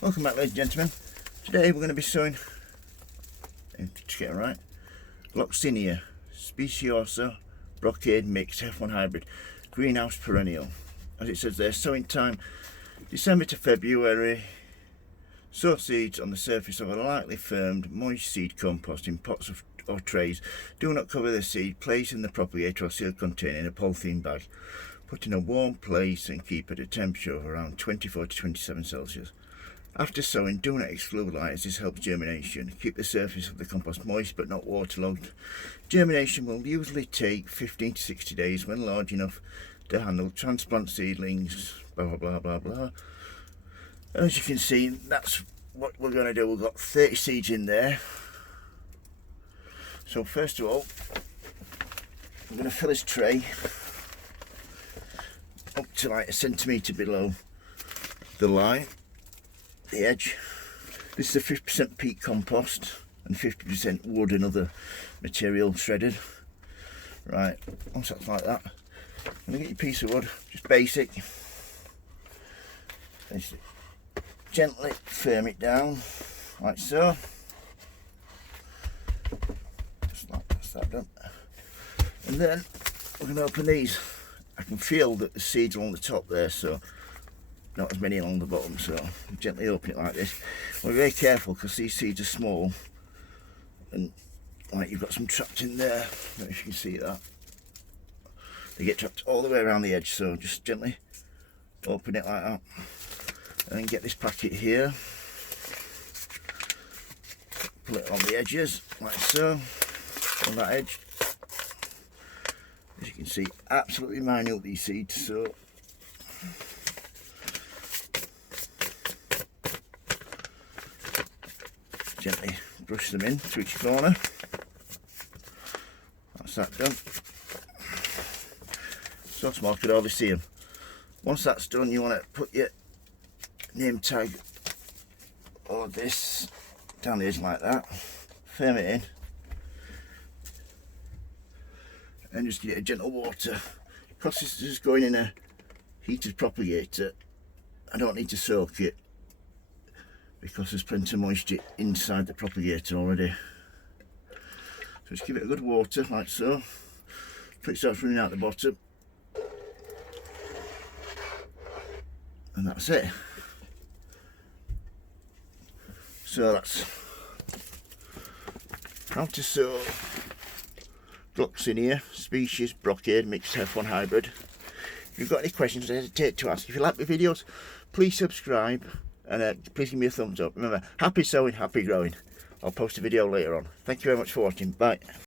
Welcome back, ladies and gentlemen. Today we're going to be sowing, to get it right, Gloxinia Speciosa Brocade Mix F1 Hybrid Greenhouse Perennial. As it says there, sowing time December to February. Sow seeds on the surface of a lightly firmed, moist seed compost in pots or trays. Do not cover the seed. Place in the propagator or sealed container in a polythene bag. Put in a warm place and keep at a temperature of around 24 to 27 Celsius. After sowing, do not exclude light as this helps germination. Keep the surface of the compost moist but not waterlogged. Germination will usually take 15 to 60 days when large enough to handle transplant seedlings, blah blah blah blah blah. As you can see, that's what we're going to do. We've got 30 seeds in there. So first of all, I'm going to fill this tray up to like a centimetre below the line. The edge. This is a 50% peat compost and 50% wood and other material shredded. Right, once that's like that, I'm going to get your piece of wood, just basic. Basically, gently firm it down, like so. Just like that's that done. And then we're going to open these. I can feel that the seeds are on the top there, so not as many along the bottom, so gently open it like this. We're very careful because these seeds are small and like you've got some trapped in there. I don't know if you can see that. They get trapped all the way around the edge, so just gently open it like that. And then get this packet here. Pull it on the edges like so, on that edge. As you can see, absolutely minute these seeds, so gently brush them in through each corner. That's that done. So small I could hardly see them. Once that's done, you want to put your name tag or this down the edge like that, firm it in, and just give it a gentle water. Because this is going in a heated propagator, I don't need to soak it because there's plenty of moisture inside the propagator already. So just give it a good water like so. Till it starts running out the bottom. And that's it. So that's how to sow Gloxinia species Brocade Mixed F1 Hybrid. If you've got any questions, don't hesitate to ask. If you like my videos, please subscribe and please give me a thumbs up. Remember, happy sowing, happy growing. I'll post a video later on. Thank you very much for watching. Bye.